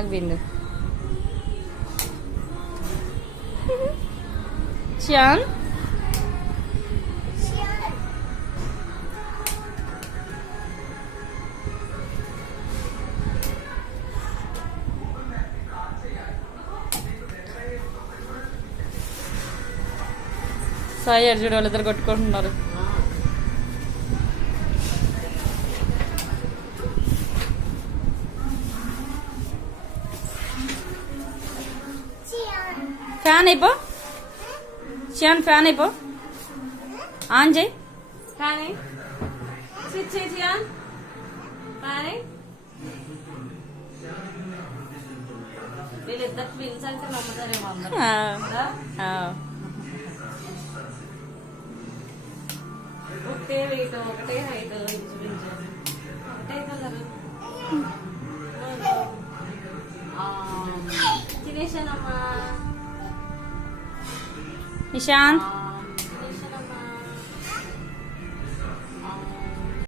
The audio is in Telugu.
ಆಗ್ಬಿಂದು ಶ್ಯಾನ್ సాయి అర్జుడు వాళ్ళిద్దరు కొట్టుకుంటున్నారు. ఫ్యాన్ అయిపో శ్యాన్, ఫ్యాన్ అయిపో, ఆన్ చేయి ఫ్యాన్. స్విచ్ శ్యాన్, ఫ్యాన్. వీళ్ళిద్దరు ట్విన్స్ అంటే నమ్ముతారేమో అందరూ. ఒకటే వెయిట్, ఒకటే హైట్, ఇంచుమించు ఒకటే కలర్. తినేసానమ్మా నిశాంత్.